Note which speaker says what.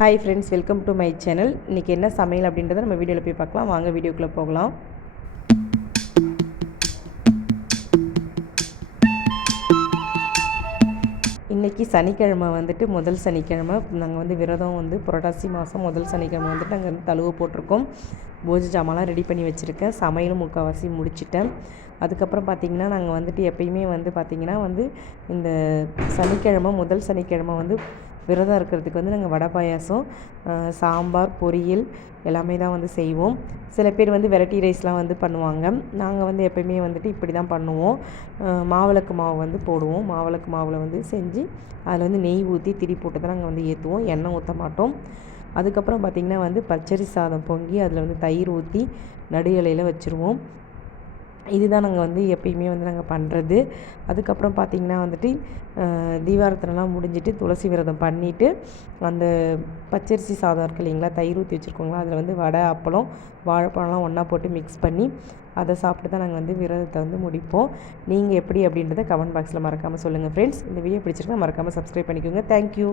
Speaker 1: Hi friends welcome to my channel இன்றைக்கி என்ன சமையல் அப்படின்றத நம்ம வீடியோவில் போய் பார்க்கலாம். வாங்க வீடியோக்குள்ளே போகலாம். இன்றைக்கி சனிக்கிழமை வந்துட்டு முதல் சனிக்கிழமை. நாங்கள் வந்து விரதம் வந்து புரட்டாசி மாதம் முதல் சனிக்கிழமை வந்துட்டு நாங்கள் வந்து தழுவு போட்டிருக்கோம். பூஜை ஜாமான்லாம் ரெடி பண்ணி வச்சுருக்கேன். சமையலும் முக்கால்வாசி முடிச்சிட்டேன். அதுக்கப்புறம் பார்த்திங்கன்னா நாங்கள் வந்துட்டு எப்பயுமே வந்து பார்த்திங்கன்னா வந்து இந்த சனிக்கிழமை முதல் சனிக்கிழமை வந்து விரதம் இருக்கிறதுக்கு வந்து நாங்கள் வடை பாயாசம் சாம்பார் பொரியல் எல்லாமே தான் வந்து செய்வோம். சில பேர் வந்து வெரைட்டி ரைஸ்லாம் வந்து பண்ணுவாங்க. நாங்கள் வந்து எப்பயுமே வந்துட்டு இப்படி தான் பண்ணுவோம். மாவிளக்கு மாவு வந்து போடுவோம். மாவிளக்கு மாவில் வந்து செஞ்சு அதில் வந்து நெய் ஊற்றி திரி போட்டு தான் நாங்கள் வந்து ஏற்றுவோம் எண்ணெய் ஊற்ற மாட்டோம். அதுக்கப்புறம் பார்த்திங்கன்னா வந்து பச்சரி சாதம் பொங்கி அதில் வந்து தயிர் ஊற்றி நடு இலையில் வச்சுருவோம். இதுதான் நாங்கள் வந்து எப்பயுமே வந்து நாங்கள் பண்ணுறது அதுக்கப்புறம் பார்த்திங்கன்னா வந்துட்டு தீபாரத்தனெலாம் முடிஞ்சிட்டு துளசி விரதம் பண்ணிவிட்டு அந்த பச்சரிசி சாதம் இருக்குது இல்லைங்களா தயிர் ஊற்றி வச்சுருக்கோங்களா அதில் வந்து வடை அப்பளம் வாழைப்பழம்லாம் ஒன்றா போட்டு மிக்ஸ் பண்ணி அதை சாப்பிட்டு தான் நாங்கள் வந்து விரதத்தை வந்து முடிப்போம். நீங்கள் எப்படி அப்படின்றத கமெண்ட் பாக்ஸில் மறக்காமல் சொல்லுங்கள் ஃப்ரெண்ட்ஸ் இந்த வீடியோ பிடிச்சிருக்கா மறக்காமல் சப்ஸ்கிரைப் பண்ணிக்கோங்க. தேங்க்யூ